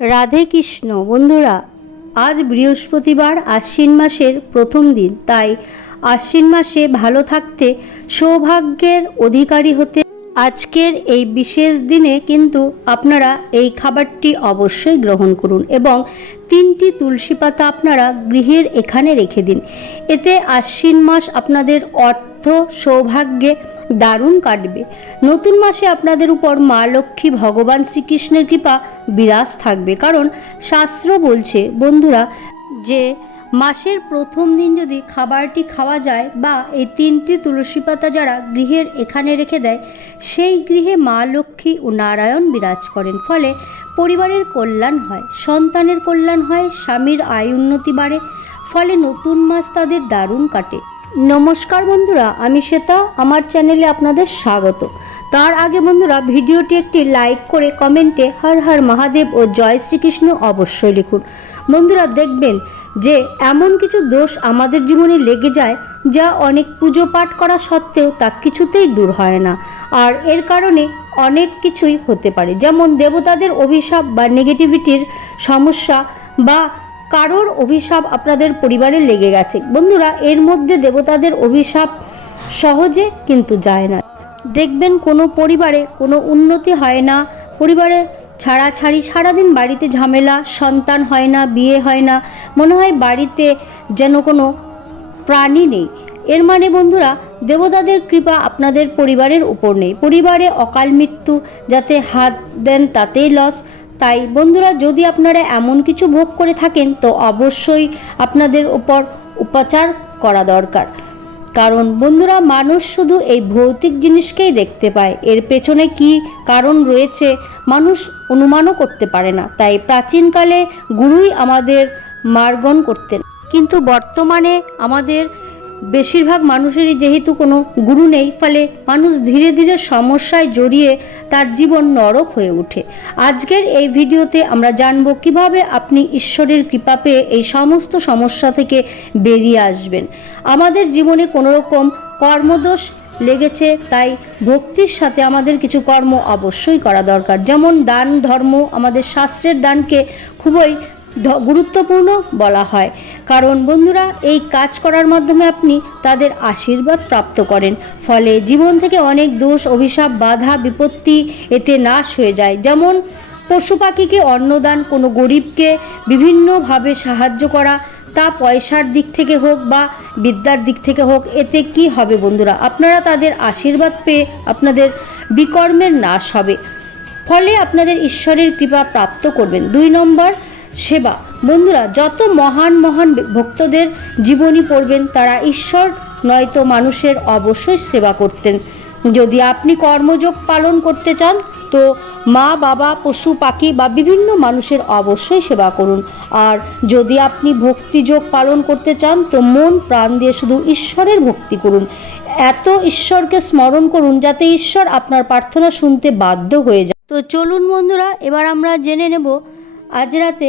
রাধে কৃষ্ণ। বন্ধুরা, আজ বৃহস্পতিবার আশ্বিন মাসের প্রথম দিন, তাই আশ্বিন মাসে ভালো থাকতে সৌভাগ্যের অধিকারী হতে আজকের এই বিশেষ দিনে কিন্তু আপনারা এই খাবারটি অবশ্যই গ্রহণ করুন এবং তিনটি তুলসী পাতা আপনারা গৃহের এখানে রেখে দিন। এতে আশ্বিন মাস আপনাদের অর্থ সৌভাগ্যে দারুণ কাটবে। নতুন মাসে আপনাদের উপর মা লক্ষ্মী, ভগবান শ্রীকৃষ্ণের কৃপা বিরাজ থাকবে। কারণ শাস্ত্র বলছে, বন্ধুরা, যে মাসের প্রথম দিন যদি খাবারটি খাওয়া যায় বা এই তিনটি তুলসী পাতা যারা গৃহের এখানে রেখে দেয়, সেই গৃহে মা লক্ষ্মী ও নারায়ণ বিরাজ করেন। ফলে পরিবারের কল্যাণ হয়, সন্তানের কল্যাণ হয়, স্বামীর আয় উন্নতি বাড়ে, ফলে নতুন মাস তাদের দারুণ কাটে। নমস্কার বন্ধুরা, আমি শ্বেতা, আমার চ্যানেলে আপনাদের স্বাগত। তার আগে বন্ধুরা, ভিডিওটি একটি লাইক করে কমেন্টে হর হর মহাদেব ও জয় শ্রীকৃষ্ণ অবশ্যই লিখুন। বন্ধুরা, দেখবেন যে এমন কিছু দোষ আমাদের জীবনে লেগে যায় যা অনেক পুজো পাঠ করা সত্ত্বেও তা কিছুতেই দূর হয় না। আর এর কারণে অনেক কিছুই হতে পারে, যেমন দেবতাদের অভিশাপ বা নেগেটিভিটির সমস্যা বা কারোর অভিশাপ আপনাদের পরিবারে লেগে গেছে। বন্ধুরা, এর মধ্যে দেবতাদের অভিশাপ সহজে কিন্তু যায় না। দেখবেন কোনো পরিবারে কোনো উন্নতি হয় না। পরিবারে ছাড়াছাড়ি সারাদিন বাড়িতে ঝামেলা, সন্তান হয় না, বিয়ে হয় না, মনে হয় বাড়িতে যেন কোনো প্রাণী নেই। এর মানে বন্ধুরা, দেবতাদের কৃপা আপনাদের পরিবারের উপর নেই। পরিবারে অকাল মৃত্যু যাতে হাত দেন তাতেই লস। তাই বন্ধুরা, যদি আপনারা এমন কিছু ভোগ করে থাকেন, তো অবশ্যই আপনাদের উপর উপচার করা দরকার। কারণ বন্ধুরা, মানুষ শুধু এই ভৌতিক জিনিসকেই দেখতে পায়। এর পেছনে কি কারণ রয়েছে, মানুষ অনুমানও করতে পারে না। তাই প্রাচীনকালে গুরুই আমাদের মার্গন করতেন। কিন্তু বর্তমানে আমাদের বেশিরভাগ মানুষেরই যেহেতু কোনো গুরু নেই, ফলে মানুষ ধীরে ধীরে সমস্যায় জড়িয়ে তার জীবন নরক হয়ে ওঠে। আজকের এই ভিডিওতে আমরা জানব কীভাবে আপনি ঈশ্বরের কৃপা পেয়ে এই সমস্ত সমস্যা থেকে বেরিয়ে আসবেন। আমাদের জীবনে কোনো রকম কর্মদোষ লেগেছে, তাই ভক্তির সাথে আমাদের কিছু কর্ম অবশ্যই করা দরকার। যেমন দান, ধর্ম আমাদের শাস্ত্রের দানকে খুবই গুরুত্বপূর্ণ বলা হয়। কারণ বন্ধুরা, এই কাজ করার মাধ্যমে আপনি তাদের আশীর্বাদ প্রাপ্ত করেন। ফলে জীবন থেকে অনেক দোষ, অভিশাপ, বাধা, বিপত্তি এতে নাশ হয়ে যায়। যেমন পশু পাখিকে অন্নদান, কোনো গরিবকে বিভিন্নভাবে সাহায্য করা তা পয়সার দিক থেকে হোক বা বিদ্যার দিক থেকে হোক, এতে কি হবে বন্ধুরা? আপনারা তাদের আশীর্বাদ পেয়ে আপনাদের বিকর্মের নাশ হবে। ফলে আপনাদের ঈশ্বরের কৃপা প্রাপ্ত করবেন। দুই নম্বর, সেবা। বন্ধুরা, যত মহান মহান ভক্তদের জীবনী পড়বেন, তারা ঈশ্বর নয়তো মানুষের অবশ্যই সেবা করতেন। যদি আপনি কর্মযোগ পালন করতে চান তো মা, বাবা, পশু, পাখি বা বিভিন্ন মানুষের অবশ্যই সেবা করুন। আর যদি আপনি ভক্তিযোগ পালন করতে চান, তো মন, প্রাণ দিয়ে শুধু ঈশ্বরের ভক্তি করুন। এত ঈশ্বরকে স্মরণ করুন যাতে ঈশ্বর আপনার প্রার্থনা শুনতে বাধ্য হয়ে যায়। তো চলুন বন্ধুরা, এবার আমরা জেনে নেব, আজ রাতে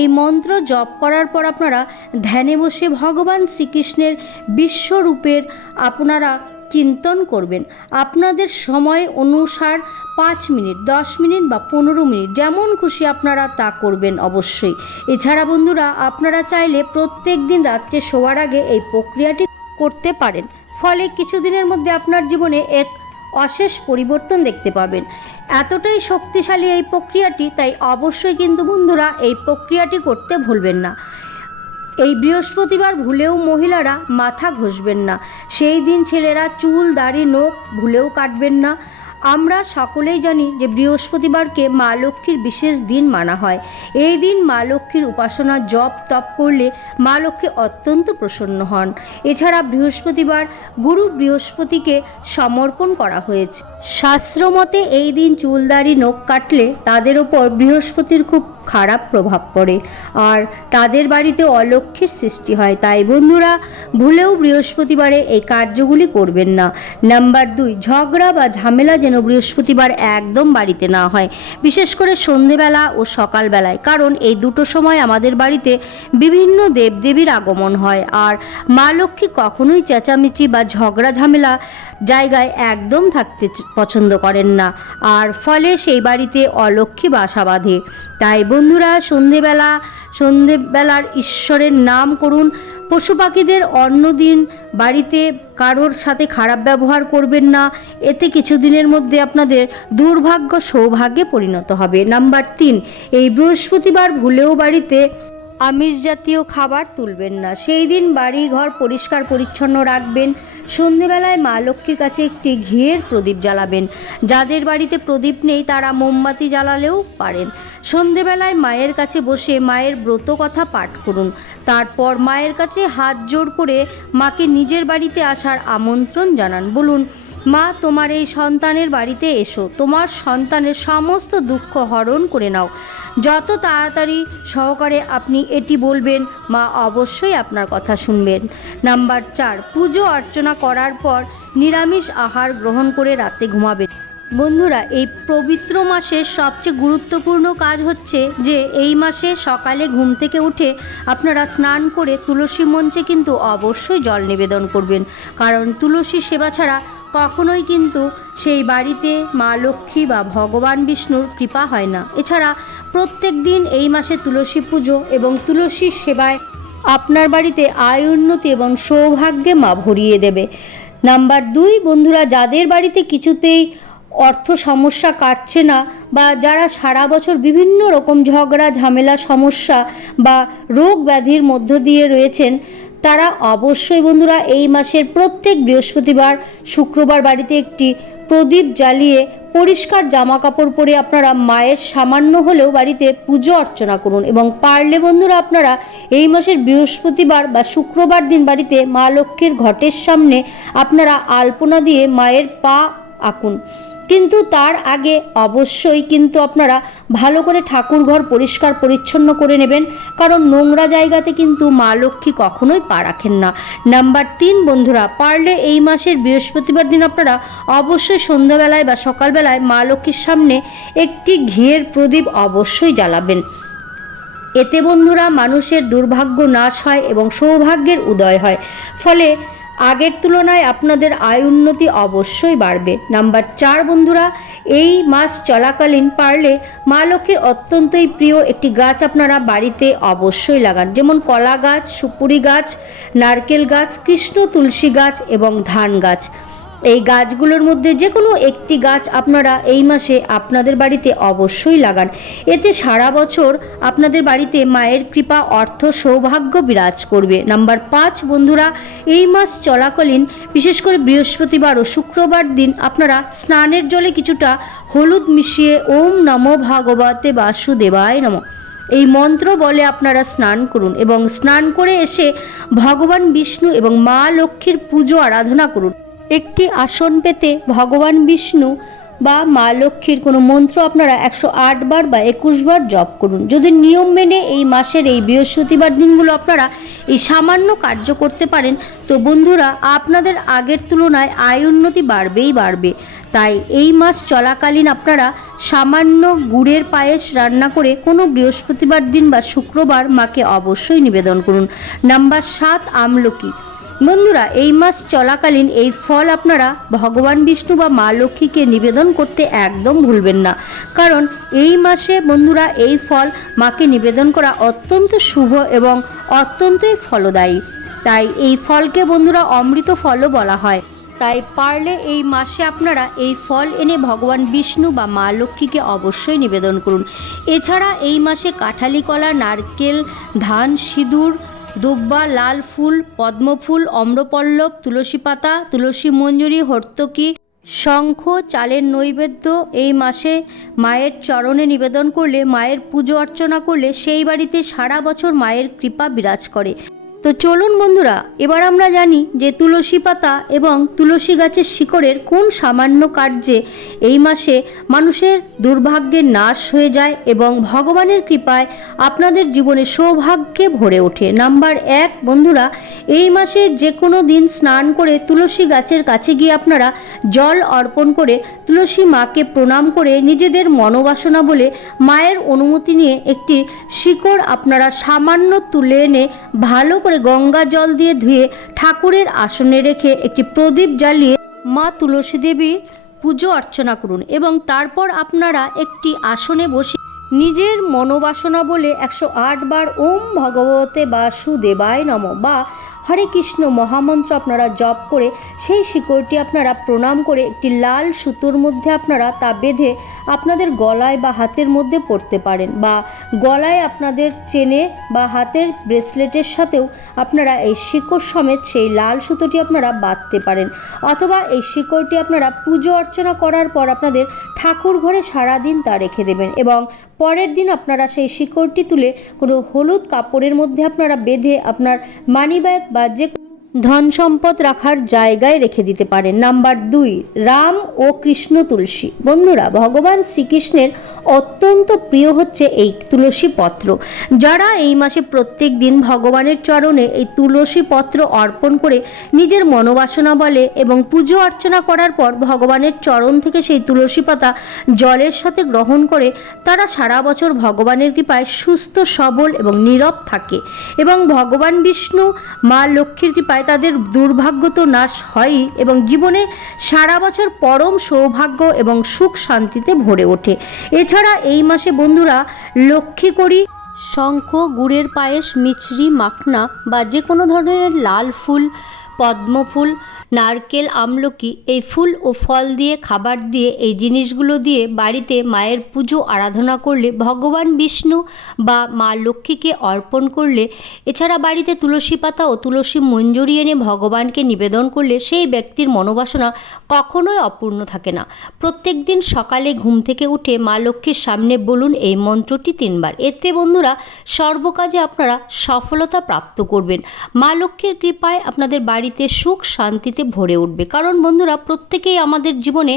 এই মন্ত্র জপ করার পর আপনারা ধ্যানে বসে ভগবান শ্রীকৃষ্ণের বিশ্বরূপের আপনারা চিন্তন করবেন। আপনাদের সময় অনুসার পাঁচ মিনিট, দশ মিনিট বা পনেরো মিনিট, যেমন খুশি আপনারা তা করবেন অবশ্যই। এছাড়া বন্ধুরা, আপনারা চাইলে প্রত্যেক দিন রাত্রে শোয়ার আগে এই প্রক্রিয়াটি করতে পারেন। ফলে কিছুদিনের মধ্যে আপনার জীবনে এক অশেষ পরিবর্তন দেখতে পাবেন। এতটাই শক্তিশালী এই প্রক্রিয়াটি, তাই অবশ্যই কিন্তু বন্ধুরা এই প্রক্রিয়াটি করতে ভুলবেন না। এই বৃহস্পতিবার ভুলেও মহিলারা মাথা ঘষবেন না। সেই দিন ছেলেরা চুল, দাড়ি, নখ ভুলেও কাটবেন না। আমরা সকলেই জানি যে বৃহস্পতিবারকে মা লক্ষ্মীর বিশেষ দিন মানা হয়। এই দিন মা লক্ষ্মীর উপাসনা, জপ, তপ করলে মা লক্ষ্মী অত্যন্ত প্রসন্ন হন। এছাড়া বৃহস্পতিবার গুরু বৃহস্পতিকে সমর্পণ করা হয়েছে। শাস্ত্রমতে এই দিন চুলদাড়ি নখ কাটলে তাদের ওপর বৃহস্পতির খুব খারাপ প্রভাব পড়ে। আর তাদের বাড়িতে অলক্ষ্যের সৃষ্টি হয়। তাই বন্ধুরা, ভুলেও বৃহস্পতিবারে এই কার্যগুলি করবেন না। নাম্বার দুই, ঝগড়া বা ঝামেলা যেন বৃহস্পতিবার একদম বাড়িতে না হয়। বিশেষ করে সন্ধেবেলা ও সকালবেলায়। কারণ এই দুটো সময় আমাদের বাড়িতে বিভিন্ন দেবদেবীর আগমন হয়। আর মা লক্ষ্মী কখনোই চেঁচামেচি বা ঝগড়া ঝামেলা জায়গায় একদম থাকতে পছন্দ করেন না। আর ফলে সেই বাড়িতে অলক্ষ্মী বাসা বাঁধে। তাই বন্ধুরা, সন্ধেবেলা, সন্ধেবেলার ঈশ্বরের নাম করুন। পশু পাখিদের অন্য দিন বাড়িতে কারোর সাথে খারাপ ব্যবহার করবেন না। এতে কিছুদিনের মধ্যে আপনাদের দুর্ভাগ্য সৌভাগ্যে পরিণত হবে। নাম্বার তিন, এই বৃহস্পতিবার ভুলেও বাড়িতে আমিষ জাতীয় খাবার তুলবেন না। সেই দিন বাড়ি ঘর পরিষ্কার পরিচ্ছন্ন রাখবেন। সন্ধেবেলায় মা লক্ষ্মীর কাছে একটি ঘিয়ের প্রদীপ জ্বালাবেন। যাদের বাড়িতে প্রদীপ নেই, তারা মোমবাতি জ্বালালেও পারেন। সন্ধেবেলায় মায়ের কাছে বসে মায়ের ব্রত কথা পাঠ করুন। তারপর মায়ের কাছে হাত জোড় করে মাকে নিজের বাড়িতে আসার আমন্ত্রণ জানান। বলুন মা, তোমার এই সন্তানের বাড়িতে এসো। তোমার সন্তানের সমস্ত দুঃখ হরণ করে নাও। যত তাড়াতাড়ি সহকারে আপনি এটি বলবেন, মা অবশ্যই আপনার কথা শুনবেন। নাম্বার চার, পুজো অর্চনা করার পর নিরামিষ আহার গ্রহণ করে রাতে ঘুমাবেন বন্ধুরা, এই পবিত্র মাসের সবচেয়ে গুরুত্বপূর্ণ কাজ হচ্ছে যে, এই মাসে সকালে ঘুম থেকে উঠে আপনারা স্নান করে তুলসী মঞ্চে কিন্তু অবশ্যই জল নিবেদন করবেন। কারণ তুলসী সেবা ছাড়া কখনোই কিন্তু সেই বাড়িতে মা লক্ষ্মী বা ভগবান বিষ্ণুর কৃপা হয় না। এছাড়া প্রত্যেক দিন এই মাসে তুলসী পুজো এবং তুলসীর সেবায় আপনার বাড়িতে আয়, উন্নতি এবং সৌভাগ্যে মা ভরিয়ে দেবে। নাম্বার দুই, বন্ধুরা, যাদের বাড়িতে কিছুতেই অর্থ সমস্যা কাটছে না বা যারা সারা বছর বিভিন্ন রকম ঝগড়া, ঝামেলা, সমস্যা বা রোগ ব্যাধির মধ্য দিয়ে রয়েছেন তারা অবশ্যই বন্ধুরা এই মাসের প্রত্যেক বৃহস্পতিবার শুক্রবার বাড়িতে একটি প্রদীপ জ্বালিয়ে পরিষ্কার জামা কাপড় পরে আপনারা মায়ের সামান্য হলেও বাড়িতে পুজো অর্চনা করুন। এবং পারলে বন্ধুরা আপনারা এই মাসের বৃহস্পতিবার বা শুক্রবার দিন বাড়িতে মা লক্ষ্মীর ঘটের সামনে আপনারা আলপনা দিয়ে মায়ের পা আঁকুন। কিন্তু তার আগে অবশ্যই কিন্তু আপনারা ভালো করে ঠাকুর ঘর পরিষ্কার পরিচ্ছন্ন করে নেবেন, কারণ নোংরা জায়গাতে কিন্তু মা লক্ষ্মী কখনোই পা রাখেন না। নাম্বার তিন, বন্ধুরা, পারলে এই মাসের বৃহস্পতিবার দিন আপনারা অবশ্যই সন্ধ্যাবেলায় বা সকালবেলায় মা লক্ষ্মীর সামনে একটি ঘিয়ের প্রদীপ অবশ্যই জ্বালাবেন। এতে বন্ধুরা মানুষের দুর্ভাগ্য নাশ হয় এবং সৌভাগ্যের উদয় হয়। ফলে আগের তুলনায় আপনাদের আয় উন্নতি অবশ্যই বাড়বে। নাম্বার চার, বন্ধুরা, এই মাস চলাকালীন পারলে মা লক্ষ্মীর অত্যন্তই প্রিয় একটি গাছ আপনারা বাড়িতে অবশ্যই লাগান। যেমন কলা গাছ, সুপুরি গাছ, নারকেল গাছ, কৃষ্ণ তুলসী গাছ এবং ধান গাছ। এই গাছগুলোর মধ্যে যে কোনো একটি গাছ আপনারা এই মাসে আপনাদের বাড়িতে অবশ্যই লাগান। এতে সারা বছর আপনাদের বাড়িতে মায়ের কৃপা, অর্থ, সৌভাগ্য বিরাজ করবে। নাম্বার পাঁচ, বন্ধুরা, এই মাস চলাকালীন, বিশেষ করে বৃহস্পতিবার ও শুক্রবার দিন আপনারা স্নানের জলে কিছুটা হলুদ মিশিয়ে ওম নমো ভাগবতে বাসুদেবায় নমঃ। এই মন্ত্র বলে আপনারা স্নান করুন এবং স্নান করে এসে ভগবান বিষ্ণু এবং মা লক্ষ্মীর পুজো আরাধনা করুন। একটি আসন পেতে ভগবান বিষ্ণু বা মা লক্ষ্মীর কোনো মন্ত্র আপনারা একশো বার বা একুশ বার জপ করুন। যদি নিয়ম মেনে এই মাসের এই বৃহস্পতিবার দিনগুলো আপনারা এই সামান্য কার্য করতে পারেন, তো বন্ধুরা, আপনাদের আগের তুলনায় আয় উন্নতি বাড়বেই বাড়বে। তাই এই মাস চলাকালীন আপনারা সামান্য গুড়ের পায়েস রান্না করে কোনো বৃহস্পতিবার দিন বা শুক্রবার মাকে অবশ্যই নিবেদন করুন। নাম্বার সাত, আমলকি। বন্ধুরা, এই মাস চলাকালীন এই ফল আপনারা ভগবান বিষ্ণু বা মা লক্ষ্মীকে নিবেদন করতে একদম ভুলবেন না। কারণ এই মাসে বন্ধুরা, এই ফল মাকে নিবেদন করা অত্যন্ত শুভ এবং অত্যন্তই ফলদায়ী। তাই এই ফলকে বন্ধুরা, অমৃত ফলও বলা হয়। তাই পারলে এই মাসে আপনারা এই ফল এনে ভগবান বিষ্ণু বা মা লক্ষ্মীকে অবশ্যই নিবেদন করুন। এছাড়া এই মাসে কাঁঠালি কলা, নারকেল, ধান, সিঁদুর দুব্বা, লাল ফুল, পদ্মফুল, অম্রপল্লব, তুলসী পাতা, তুলসী মঞ্জুরি, হর্তকি, শঙ্খ, চালের নৈবেদ্য। এই মাসে মায়ের চরণে নিবেদন করলে, মায়ের পুজো অর্চনা করলে সেই বাড়িতে সারা বছর মায়ের কৃপা বিরাজ করে। তো চলুন বন্ধুরা, এবার আমরা জানি যে তুলসী পাতা এবং তুলসী গাছের শিকড়ের কোন সামান্য কার্যে এই মাসে মানুষের দুর্ভাগ্যের নাশ হয়ে যায় এবং ভগবানের কৃপায় আপনাদের জীবনে সৌভাগ্যে ভরে ওঠে। নাম্বার এক, বন্ধুরা, এই মাসে যে কোনো দিন স্নান করে তুলসী গাছের কাছে গিয়ে আপনারা জল অর্পণ করে তুলসী মাকে প্রণাম করে নিজেদের মনোবাসনা বলে মায়ের অনুমতি নিয়ে একটি শিকড় আপনারা সামান্য তুলে এনে ভালো করে গঙ্গা জল দিয়ে ধুয়ে ঠাকুরের আসনে রেখে একটি প্রদীপ জ্বালিয়ে মা তুলসী দেবীর পুজো অর্চনা করুন এবং তারপর আপনারা একটি আসনে বসে নিজের মনোবাসনা বলে একশো আট বার ওম ভগবতে বাসুদেবায় নম বা হরে কৃষ্ণ মহামন্ত্র আপনারা জপ করে সেই শিকড়টি আপনারা প্রণাম করে একটি লাল সুতোর মধ্যে আপনারা তা বেঁধে আপনাদের গলায় বা হাতের মধ্যে পড়তে পারেন বা গলায় আপনাদের চেনে বা হাতের ব্রেসলেটের সাথেও আপনারা এই শিকড় সমেত সেই লাল সুতোটি আপনারা বাঁধতে পারেন। অথবা এই শিকড়টি আপনারা পুজো অর্চনা করার পর আপনাদের ঠাকুর ঘরে সারাদিন তা রেখে দেবেন এবং পরের দিন আপনারা সেই শিকড়টি তুলে কোনো হলুদ কাপড়ের মধ্যে আপনারা বেঁধে আপনার মানিব্যাগ বা যে ধন সম্পদ রাখার জায়গায় রেখে দিতে পারেন। নাম্বার দুই, রাম ও কৃষ্ণ তুলসী। বন্ধুরা, ভগবান শ্রীকৃষ্ণের অত্যন্ত প্রিয় হচ্ছে এই তুলসী পত্র। যারা এই মাসে প্রত্যেক দিন ভগবানের চরণে এই তুলসী পত্র অর্পণ করে নিজের মনোবাসনা বলে এবং পুজো অর্চনা করার পর ভগবানের চরণ থেকে সেই তুলসী পাতা জলের সাথে গ্রহণ করে, তারা সারা বছর ভগবানের কৃপায় সুস্থ, সবল এবং নীরব থাকে। এবং ভগবান বিষ্ণু, মা লক্ষ্মীর কৃপায় তাদের দুর্ভাগ্য তো নাশ হয়ই এবং জীবনে সারা বছর পরম সৌভাগ্য এবং সুখ শান্তিতে ভরে ওঠে। এছাড়া এই মাসে বন্ধুরা লক্ষ্মী করি শঙ্খ, গুড়ের পায়েস, মিছরি, মাখনা বা যে কোনো ধরনের লাল ফুল, পদ্ম ফুল নারকেল, আমলকি এই ফুল ও ফল দিয়ে, খাবার দিয়ে, এই জিনিসগুলো দিয়ে বাড়িতে মায়ের পুজো, আরাধনা করলে, ভগবান বিষ্ণু বা মা লক্ষ্মীকে অর্পণ করলে, এছাড়া বাড়িতে তুলসী পাতা ও তুলসী মঞ্জুরি এনে ভগবানকে নিবেদন করলে সেই ব্যক্তির মনোবাসনা কখনোই অপূর্ণ থাকে না। প্রত্যেক দিন সকালে ঘুম থেকে উঠে মা লক্ষ্মীর সামনে বলুন এই মন্ত্রটি তিনবার। এতে বন্ধুরা সর্বকাজে আপনারা সফলতা প্রাপ্ত করবেন। মা লক্ষ্মীর কৃপায় আপনাদের বাড়িতে সুখ, শান্তিতে ভরে উঠবে। কারণ বন্ধুরা, প্রত্যেকেই আমাদের জীবনে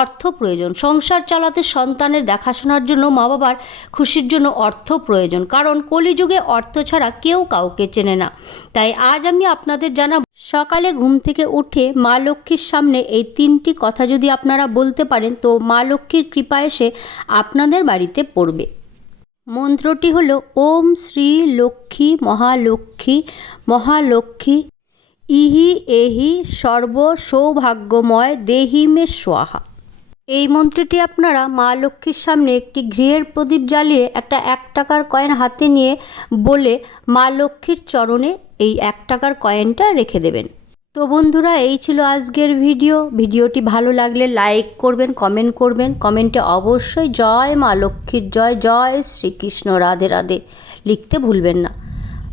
অর্থ প্রয়োজন। সংসার চালাতে সন্তানের দেখাশোনার জন্য মা বাবার খুশির জন্য অর্থ প্রয়োজন। কারণ কলিযুগে অর্থ ছাড়া কেউ কাউকে চেনে না। তাই আজ আমি আপনাদের জানাব, সকালে ঘুম থেকে উঠে মা লক্ষ্মীর সামনে এই তিনটি কথা যদি আপনারা বলতে পারেন, তো মা লক্ষ্মীর কৃপা এসে আপনাদের বাড়িতে পড়বে। মন্ত্রটি হল, ওম শ্রী লক্ষ্মী মহালক্ষ্মী মহালক্ষ্মী ইহি এহি সর্ব সৌভাগ্যময় দেহি মে সোয়াহা এই মন্ত্রটি আপনারা মা লক্ষ্মীর সামনে একটি ঘৃয়ের প্রদীপ জ্বালিয়ে একটা এক টাকার কয়েন হাতে নিয়ে বলে মা লক্ষ্মীর চরণে এই এক টাকার কয়েনটা রেখে দেবেন। তো বন্ধুরা, এই ছিল আজকের ভিডিও। ভিডিওটি ভালো লাগলে লাইক করবেন, কমেন্ট করবেন। কমেন্টে অবশ্যই জয় মা লক্ষ্মীর, জয় জয় শ্রীকৃষ্ণ, রাধে রাধে। লিখতে ভুলবেন না।